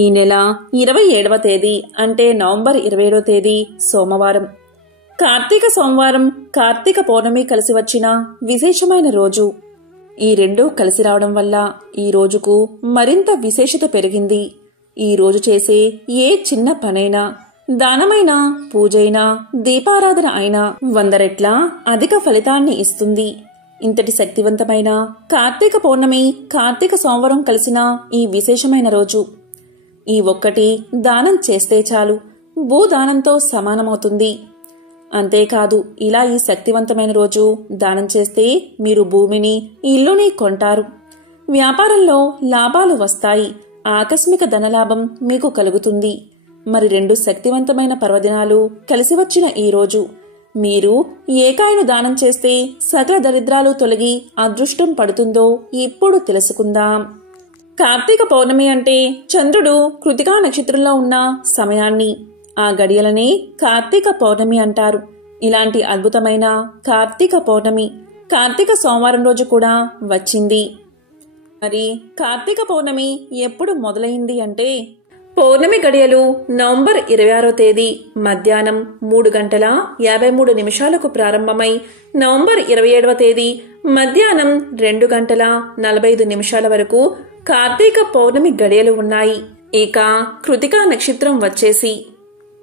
ఈ నెల 27వ తేదీ అంటే నవంబర్ 27వ తేదీ సోమవారం. కార్తీక సోమవారం, కార్తీక పౌర్ణమి కలిసి వచ్చిన విశేషమైన రోజు. ఈ రెండూ కలిసి రావడం వల్ల ఈ రోజుకు మరింత విశేషత పెరిగింది. ఈ రోజు చేసే ఏ చిన్న పనైనా, దానమైనా, పూజైనా, దీపారాధన అయినా 100 రెట్ల అధిక ఫలితాన్ని ఇస్తుంది. ఇంతటి శక్తివంతమైన కార్తీక పౌర్ణమి, కార్తీక సోమవారం కలిసిన ఈ విశేషమైన రోజు. ఈ ఒక్కటి దానం చేస్తే చాలు, భూదానంతో సమానమవుతుంది. అంతేకాదు, ఇలా ఈ శక్తివంతమైన రోజు దానం చేస్తే మీరు భూమిని, ఇల్లుని కొంటారు. వ్యాపారంలో లాభాలు వస్తాయి. ఆకస్మిక ధనలాభం మీకు కలుగుతుంది. మరి 2 శక్తివంతమైన పర్వదినాలు కలిసి వచ్చిన ఈ రోజు మీరు ఏ కాయను దానం చేస్తే సకల దరిద్రాలు తొలగి అదృష్టం పడుతుందో ఇప్పుడు తెలుసుకుందాం. కార్తీక పౌర్ణమి అంటే చంద్రుడు కృతికా నక్షత్రంలో ఉన్న సమయాన్ని, ఆ గడియలనే కార్తీక పౌర్ణమి అంటారు. ఇలాంటి అద్భుతమైన కార్తీక పౌర్ణమి కార్తీక సోమవారం రోజు కూడా వచ్చింది. మరి కార్తీక పౌర్ణమి ఎప్పుడు మొదలైంది అంటే, పౌర్ణమి గడియలు నవంబర్ 26వ తేదీ మధ్యాహ్నం 3:53 ప్రారంభమై నవంబర్ 27వ తేదీ మధ్యాహ్నం 2:45 వరకు కార్తీక పౌర్ణమి గడియలు ఉన్నాయి. ఇక కృతికా నక్షత్రం వచ్చేసి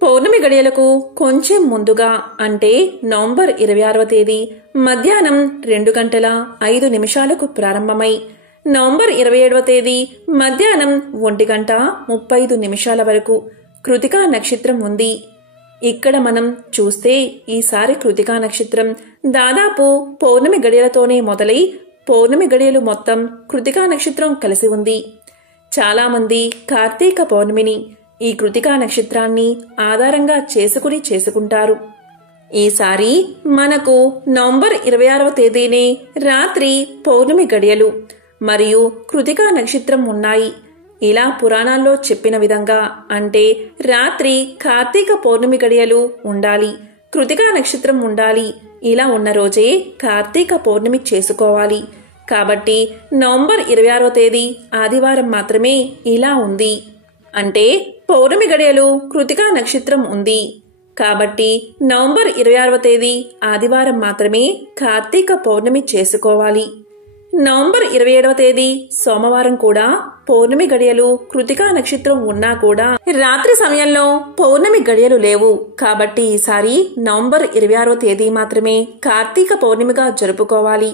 పౌర్ణమి గడియలకు కొంచెం ముందుగా అంటే నవంబర్ 26వ తేదీ మధ్యాహ్నం 2:05 ప్రారంభమై నవంబర్ 27వ తేదీ మధ్యాహ్నం 1:35 వరకు కృతికా నక్షత్రం ఉంది. ఇక్కడ మనం చూస్తే ఈసారి కృతికా నక్షత్రం దాదాపు పౌర్ణమి గడియలతోనే మొదలై పౌర్ణమి గడియలు మొత్తం కృతికా నక్షత్రం కలిసి ఉంది. చాలా మంది కార్తీక పౌర్ణమిని ఈ కృతికా నక్షత్రాన్ని ఆధారంగా చేసుకుంటారు. ఈసారి మనకు నవంబర్ 26వ తేదీనే రాత్రి పౌర్ణమి గడియలు మరియు కృతికా నక్షత్రం ఉన్నాయి. ఇలా పురాణాల్లో చెప్పిన విధంగా అంటే రాత్రి కార్తీక పౌర్ణమి గడియలు ఉండాలి, కృతికా నక్షత్రం ఉండాలి. ఇలా ఉన్న రోజే కార్తీక పౌర్ణమి చేసుకోవాలి. కాబట్టి నవంబర్ 26వ తేదీ ఆదివారం మాత్రమే ఇలా ఉంది. అంటే పౌర్ణమి గడియలు కృతికా నక్షత్రం ఉంది కాబట్టి నవంబర్ 26వ తేదీ ఆదివారం మాత్రమే కార్తీక పౌర్ణమి చేసుకోవాలి. నవంబర్ 27వ తేదీ సోమవారం కూడా పౌర్ణమి గడియలు కృతికా నక్షత్రం ఉన్నా కూడా రాత్రి సమయంలో పౌర్ణమి గడియలు లేవు. కాబట్టి ఈసారి నవంబర్ 26వ తేదీ మాత్రమే కార్తీక పౌర్ణమిగా జరుపుకోవాలి.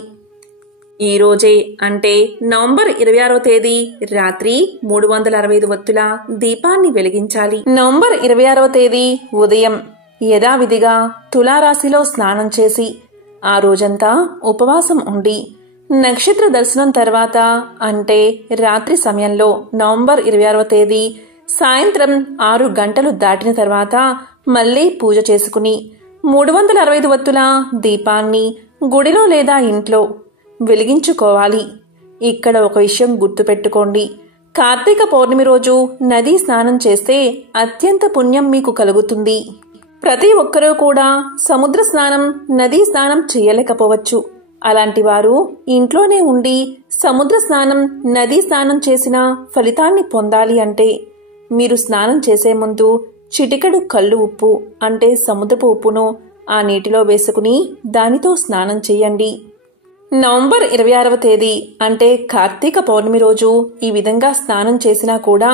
ఈ రోజే అంటే నవంబర్ 26వ తేదీ రాత్రి 365 ఒత్తుల దీపాన్ని వెలిగించాలి. నవంబర్ 26వ తేదీ ఉదయం యథావిధిగా తులారాశిలో స్నానం చేసి ఆ రోజంతా ఉపవాసం ఉండి నక్షత్ర దర్శనం తర్వాత అంటే రాత్రి సమయంలో నవంబర్ 26వ తేదీ సాయంత్రం 6 గంటలు దాటిన తర్వాత మళ్లీ పూజ చేసుకుని 365 ఒత్తుల దీపాన్ని గుడిలో లేదా ఇంట్లో వెలిగించుకోవాలి. ఇక్కడ ఒక విషయం గుర్తుపెట్టుకోండి. కార్తీక పౌర్ణమి రోజు నదీ స్నానం చేస్తే అత్యంత పుణ్యం మీకు కలుగుతుంది. ప్రతి ఒక్కరూ కూడా సముద్ర స్నానం, నదీ స్నానం చేయలేకపోవచ్చు. అలాంటి వారు ఇంట్లోనే ఉండి సముద్ర స్నానం, నదీ స్నానం చేసిన ఫలితాన్ని పొందాలి అంటే మీరు స్నానం చేసే ముందు చిటికెడు కల్లు ఉప్పు అంటే సముద్రపు ఉప్పును ఆ నీటిలో వేసుకుని దానితో స్నానం చేయండి. నవంబర్ 26వ తేదీ అంటే కార్తీక పౌర్ణమి రోజు ఈ విధంగా స్నానం చేసినా కూడా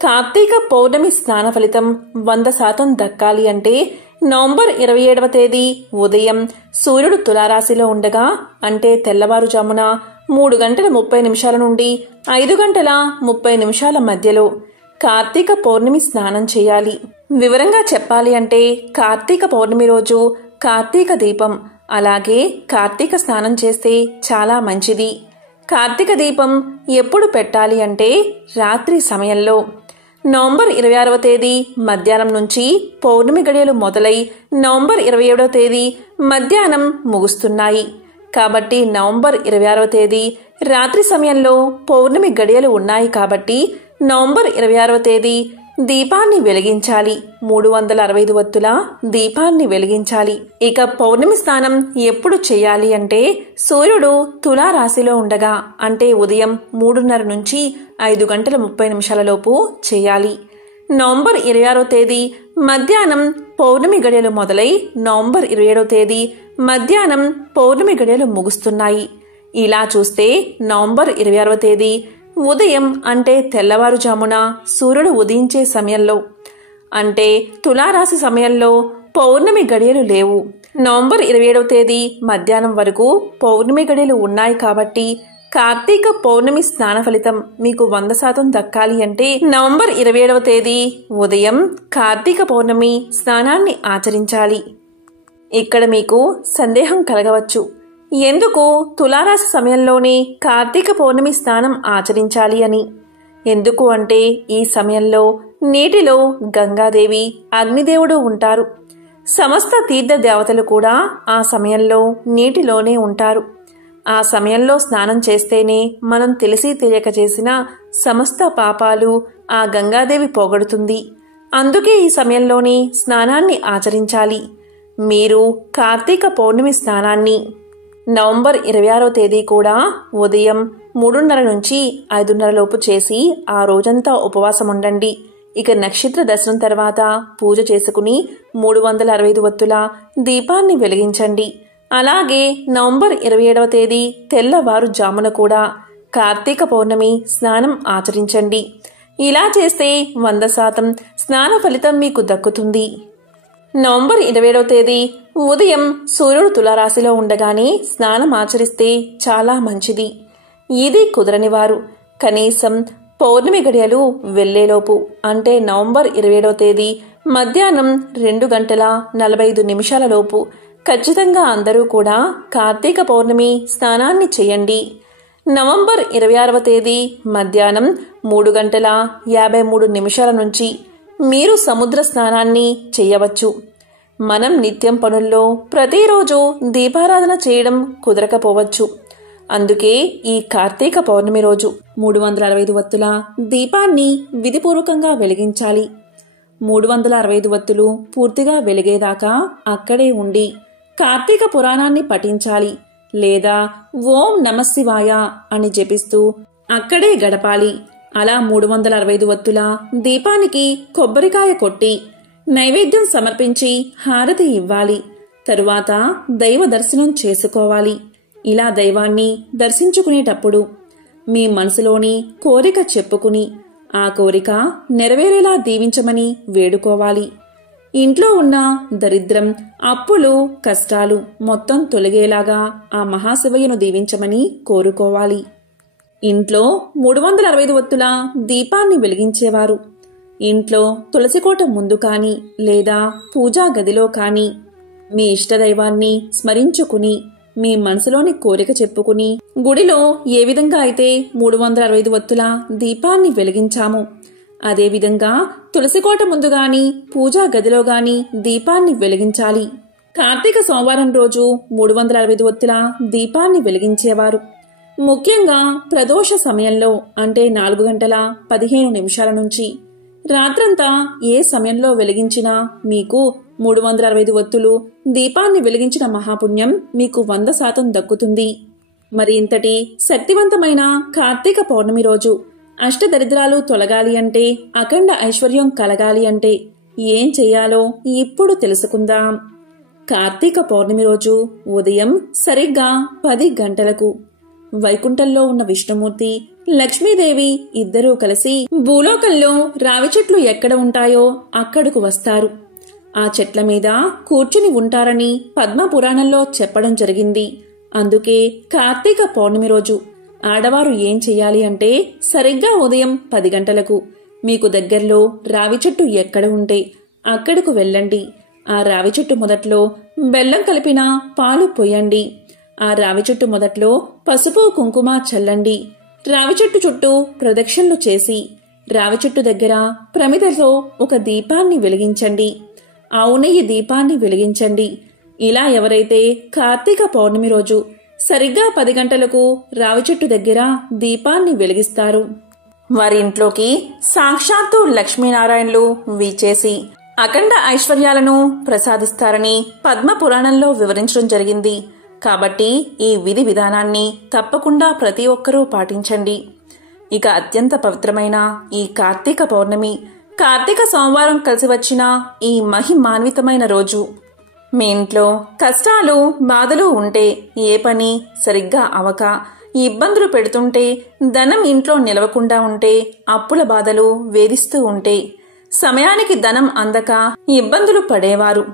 కార్తీక పౌర్ణమి స్నాన ఫలితం 100% దక్కాలి అంటే నవంబర్ 27వ తేదీ ఉదయం సూర్యుడు తులారాశిలో ఉండగా అంటే తెల్లవారుజామున 3:30 నుండి 5:30 మధ్యలో కార్తీక పౌర్ణమి స్నానం చేయాలి. వివరంగా చెప్పాలి అంటే కార్తీక పౌర్ణమి రోజు కార్తీక దీపం అలాగే కార్తీక స్నానం చేస్తే చాలా మంచిది. కార్తీక దీపం ఎప్పుడు పెట్టాలి అంటే రాత్రి సమయంలో. నవంబర్ 26వ తేదీ మధ్యాహ్నం నుంచి పౌర్ణమి గడియలు మొదలై నవంబర్ 27వ తేదీ మధ్యాహ్నం ముగుస్తున్నాయి. కాబట్టి నవంబర్ 26వ తేదీ రాత్రి సమయంలో పౌర్ణమి గడియలు ఉన్నాయి. కాబట్టి నవంబర్ 26వ తేదీ దీపాన్ని వెలిగించాలి. 365 వత్తుల దీపాన్ని వెలిగించాలి. ఇక పౌర్ణమి స్నానం ఎప్పుడు చేయాలి అంటే సూర్యుడు తులారాశిలో ఉండగా, అంటే ఉదయం 3:30 నుంచి 5 గంటల 30 నిమిషాల లోపు చేయాలి. నవంబర్ 26వ తేదీ మధ్యాహ్నం పౌర్ణమి గడియలు మొదలై నవంబర్ 27వ తేదీ మధ్యాహ్నం పౌర్ణమి గడియలు ముగుస్తున్నాయి. ఇలా చూస్తే నవంబర్ 26వ తేదీ ఉదయం, అంటే తెల్లవారుజామున సూర్యుడు ఉదయించే సమయంలో, అంటే తులారాశి సమయంలో పౌర్ణమి గడియలు లేవు. నవంబర్ 27వ తేదీ మధ్యాహ్నం వరకు పౌర్ణమి గడియలు ఉన్నాయి. కాబట్టి కార్తీక పౌర్ణమి స్నాన ఫలితం మీకు 100% దక్కాలి అంటే నవంబర్ 27వ తేదీ ఉదయం కార్తీక పౌర్ణమి స్నానాన్ని ఆచరించాలి. ఇక్కడ మీకు సందేహం కలగవచ్చు, ఎందుకు తులారాశి సమయంలోనే కార్తీక పౌర్ణమి స్నానం ఆచరించాలి అని. ఎందుకు అంటే ఈ సమయంలో నీటిలో గంగాదేవి, అగ్నిదేవుడు ఉంటారు. సమస్త తీర్థ దేవతలు కూడా ఆ సమయంలో నీటిలోనే ఉంటారు. ఆ సమయంలో స్నానం చేస్తేనే మనం తెలిసి తెలియక చేసిన సమస్త పాపాలు ఆ గంగాదేవి పోగొడుతుంది. అందుకే ఈ సమయంలోనే స్నానాన్ని ఆచరించాలి. మీరు కార్తీక పౌర్ణమి స్నానాన్ని నవంబర్ 26వ తేదీ కూడా ఉదయం 3:30 నుంచి 5:30 లోపు చేసి ఆ రోజంతా ఉపవాసం ఉండండి. ఇక నక్షత్ర దర్శనం తర్వాత పూజ చేసుకుని 365 వత్తుల దీపాన్ని వెలిగించండి. అలాగే నవంబర్ 27వ తేదీ తెల్లవారుజామున కూడా కార్తీక పౌర్ణమి స్నానం ఆచరించండి. ఇలా చేస్తే 100% స్నాన ఫలితం మీకు దక్కుతుంది. నవంబర్ 27వ తేదీ ఉదయం సూర్యుడు తులారాశిలో ఉండగానే స్నానం ఆచరిస్తే చాలా మంచిది. ఇది కుదరని వారు కనీసం పౌర్ణమి గడియలు వెళ్లేలోపు, అంటే నవంబర్ 27వ తేదీ మధ్యాహ్నం 2 గంటల 45 నిమిషాల లోపు ఖచ్చితంగా అందరూ కూడా కార్తీక పౌర్ణమి స్నానాన్ని చేయండి. నవంబర్ 26వ తేదీ మధ్యాహ్నం 3 గంటల 53 నిమిషాల నుంచి మీరు సముద్ర స్నానాన్ని చేయవచ్చు. మనం నిత్యం పనుల్లో ప్రతిరోజు దీపారాధన చేయడం కుదరకపోవచ్చు. అందుకే ఈ కార్తీక పౌర్ణమి రోజు 365 వత్తుల దీపాన్ని విధిపూర్వకంగా వెలిగించాలి. 365 వత్తులు పూర్తిగా వెలిగేదాకా అక్కడే ఉండి కార్తీక పురాణాన్ని పఠించాలి, లేదా ఓం నమఃశివాయ అని జపిస్తూ అక్కడే గడపాలి. అలా 365 వత్తుల దీపానికి కొబ్బరికాయ కొట్టి నైవేద్యం సమర్పించి హారతి ఇవ్వాలి. తరువాత దైవ దర్శనం చేసుకోవాలి. ఇలా దైవాన్ని దర్శించుకునేటప్పుడు మీ మనసులోని కోరిక చెప్పుకుని ఆ కోరిక నెరవేరేలా దీవించమని వేడుకోవాలి. ఇంట్లో ఉన్న దరిద్రం, అప్పులు, కష్టాలు మొత్తం తొలగేలాగా ఆ మహాశివయ్యను దీవించమని కోరుకోవాలి. ఇంట్లో 365 వత్తుల దీపాన్ని వెలిగించేవారు ఇంట్లో తులసికోట ముందు కానీ లేదా పూజా గదిలో కానీ మీ ఇష్టదైవాన్ని స్మరించుకుని మీ మనసులోని కోరిక చెప్పుకుని గుడిలో ఏ విధంగా అయితే 365 వత్తుల దీపాన్ని వెలిగించాము అదేవిధంగా తులసికోట ముందు గాని పూజా గదిలో గాని దీపాన్ని వెలిగించాలి. కార్తీక సోమవారం రోజు 365 వత్తుల దీపాన్ని వెలిగించేవారు ముఖ్యంగా ప్రదోష సమయంలో, అంటే 4 గంటల 15 నిమిషాల నుంచి రాత్రంతా ఏ సమయంలో వెలిగించినా మీకు 365 వత్తులు దీపాన్ని వెలిగించిన మహాపుణ్యం మీకు 100% దక్కుతుంది. మరి ఇంతటి శక్తివంతమైన కార్తీక పౌర్ణమి రోజు అష్టదరిద్రాలు తొలగాలి అంటే, అఖండ ఐశ్వర్యం కలగాలి అంటే ఏం చెయ్యాలో ఇప్పుడు తెలుసుకుందాం. కార్తీక పౌర్ణమి రోజు ఉదయం సరిగ్గా 10 గంటలకు వైకుంఠంలో ఉన్న విష్ణుమూర్తి, లక్ష్మీదేవి ఇద్దరూ కలిసి భూలోకంలో రావి చెట్లు ఎక్కడ ఉంటాయో అక్కడకు వస్తారు. ఆ చెట్ల మీద కూర్చుని ఉంటారని పద్మపురాణంలో చెప్పడం జరిగింది. అందుకే కార్తీక పౌర్ణమి రోజు ఆడవారు ఏం చెయ్యాలి అంటే, సరిగ్గా ఉదయం 10 గంటలకు మీకు దగ్గరలో రావి చెట్టు ఎక్కడ ఉంటే అక్కడకు వెళ్ళండి. ఆ రావి చెట్టు మొదట్లో బెల్లం కలిపిన పాలు పొయ్యండి. ఆ రావి చెట్టు మొదట్లో పసుపు కుంకుమ చల్లండి. రావి చెట్టు చుట్టూ ప్రదక్షిణలు చేసి రావి చెట్టు దగ్గర ప్రమిదతో ఒక దీపాన్ని వెలిగించండి. ఆవు నెయ్యి దీపాన్ని వెలిగించండి. ఇలా ఎవరైతే కార్తీక పౌర్ణమి రోజు సరిగ్గా 10 గంటలకు రావి చెట్టు దగ్గర దీపాన్ని వెలిగిస్తారు, వారి ఇంట్లోకి సాక్షాత్తు లక్ష్మీనారాయణులు వీచేసి అఖండ ఐశ్వర్యాలను ప్రసాదిస్తారని పద్మ పురాణంలో వివరించడం జరిగింది. కాబట్టి ఈ విధి విధానాన్ని తప్పకుండా ప్రతి ఒక్కరూ పాటించండి. ఇక అత్యంత పవిత్రమైన ఈ కార్తీక పౌర్ణమి, కార్తీక సోమవారం కలిసి వచ్చిన ఈ మహిమాన్వితమైన రోజు. మీ ఇంట్లో కష్టాలు బాధలు ఉంటే, ఏ పని సరిగ్గా అవక ఇబ్బందులు పెడుతుంటే, ధనం ఇంట్లో నిలవకుండా ఉంటే, అప్పుల బాధలు వేధిస్తూ ఉంటే, సమయానికి ధనం అందక ఇబ్బందులు పడేవారు,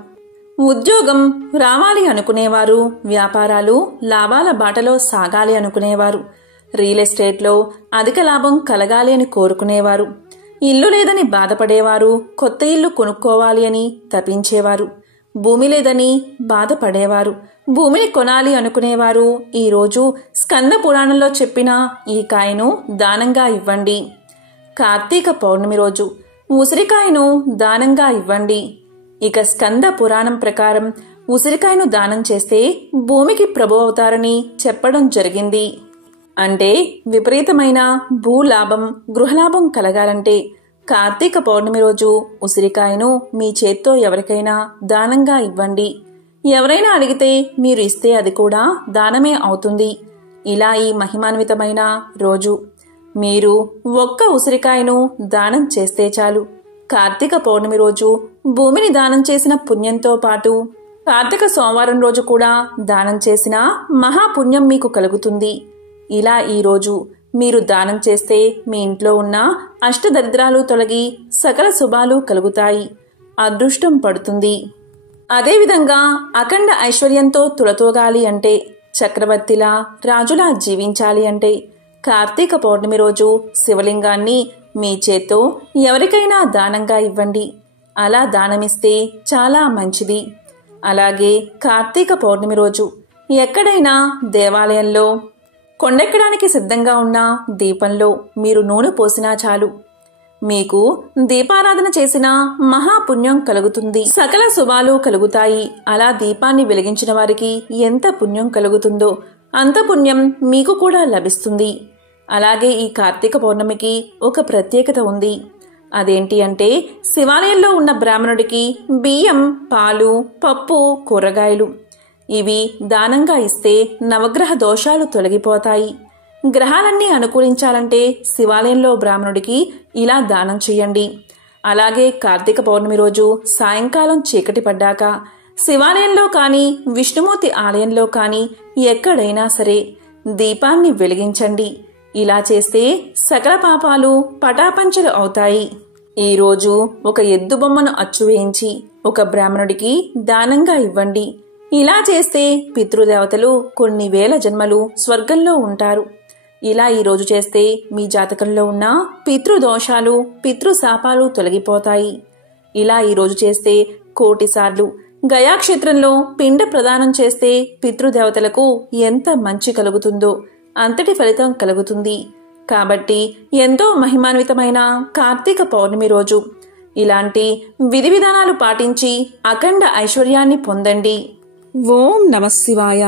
ఉద్యోగం రావాలి అనుకునేవారు, వ్యాపారాలు లాభాల బాటలో సాగాలి అనుకునేవారు, రియల్ ఎస్టేట్లో అధిక లాభం కలగాలి అని కోరుకునేవారు, ఇల్లు లేదని బాధపడేవారు, కొత్త ఇల్లు కొనుక్కోవాలి అని తపించేవారు, భూమి లేదని బాధపడేవారు, భూమిని కొనాలి అనుకునేవారు ఈరోజు స్కంద పురాణంలో చెప్పిన ఈ కాయను దానంగా ఇవ్వండి. కార్తీక పౌర్ణమి రోజు ఉసిరికాయను దానంగా ఇవ్వండి. ఇక స్కంద పురాణం ప్రకారం ఉసిరికాయను దానం చేస్తే భూమికి ప్రభు అవుతారని చెప్పడం జరిగింది. అంటే విపరీతమైన భూలాభం గృహలాభం కలగాలంటే కార్తీక పౌర్ణమి రోజు ఉసిరికాయను మీ చేత్తో ఎవరికైనా దానంగా ఇవ్వండి. ఎవరైనా అడిగితే మీరు ఇస్తే అది కూడా దానమే అవుతుంది. ఇలా ఈ మహిమాన్వితమైన రోజు మీరు ఒక్క ఉసిరికాయను దానం చేస్తే చాలు. కార్తీక పౌర్ణమి రోజు భూమిని దానం చేసిన పుణ్యంతో పాటు కార్తీక సోమవారం రోజు కూడా దానం చేసిన మహాపుణ్యం మీకు కలుగుతుంది. ఇలా ఈ రోజు మీరు దానం చేస్తే మీ ఇంట్లో ఉన్న అష్టదరిద్రాలు తొలగి సకల శుభాలు కలుగుతాయి, అదృష్టం పడుతుంది. అదేవిధంగా అఖండ ఐశ్వర్యంతో తులతూగాలి అంటే, చక్రవర్తిలా రాజులా జీవించాలి అంటే కార్తీక పౌర్ణమి రోజు శివలింగాన్ని మీ చేత్తో ఎవరికైనా దానంగా ఇవ్వండి. అలా దానమిస్తే చాలా మంచిది. అలాగే కార్తీక పౌర్ణమి రోజు ఎక్కడైనా దేవాలయంలో కొండెక్కడానికి సిద్ధంగా ఉన్న దీపంలో మీరు నూనె పోసినా చాలు, మీకు దీపారాధన చేసిన మహాపుణ్యం కలుగుతుంది, సకల శుభాలు కలుగుతాయి. అలా దీపాన్ని వెలిగించిన వారికి ఎంత పుణ్యం కలుగుతుందో అంత పుణ్యం మీకు కూడా లభిస్తుంది. అలాగే ఈ కార్తీక పౌర్ణమికి ఒక ప్రత్యేకత ఉంది. అదేంటి అంటే శివాలయంలో ఉన్న బ్రాహ్మణుడికి బియ్యం, పాలు, పప్పు, కూరగాయలు ఇవి దానంగా ఇస్తే నవగ్రహ దోషాలు తొలగిపోతాయి. గ్రహాలన్నీ అనుకూలించాలంటే శివాలయంలో బ్రాహ్మణుడికి ఇలా దానం చేయండి. అలాగే కార్తీక పౌర్ణమి రోజు సాయంకాలం చీకటి పడ్డాక శివాలయంలో కానీ విష్ణుమూర్తి ఆలయంలో కానీ ఎక్కడైనా సరే దీపాన్ని వెలిగించండి. ఇలా చేస్తే సకల పాపాలు పటాపంచలు అవుతాయి. ఈరోజు ఒక ఎద్దు బొమ్మను అచ్చువేయించి ఒక బ్రాహ్మణుడికి దానంగా ఇవ్వండి. ఇలా చేస్తే పితృదేవతలు కొన్ని వేల జన్మలు స్వర్గంలో ఉంటారు. ఇలా ఈరోజు చేస్తే మీ జాతకంలో ఉన్న పితృదోషాలు పితృశాపాలు తొలగిపోతాయి. ఇలా ఈరోజు చేస్తే 1,000,000 సార్లు గయాక్షేత్రంలో పిండ ప్రదానం చేస్తే పితృదేవతలకు ఎంత మంచి కలుగుతుందో అంతటి ఫలితం కలుగుతుంది. కాబట్టి ఎంతో మహిమాన్వితమైన కార్తీక పౌర్ణమి రోజు ఇలాంటి విధి విధానాలు పాటించి అఖండ ఐశ్వర్యాన్ని పొందండి. ఓం నమః శివాయ.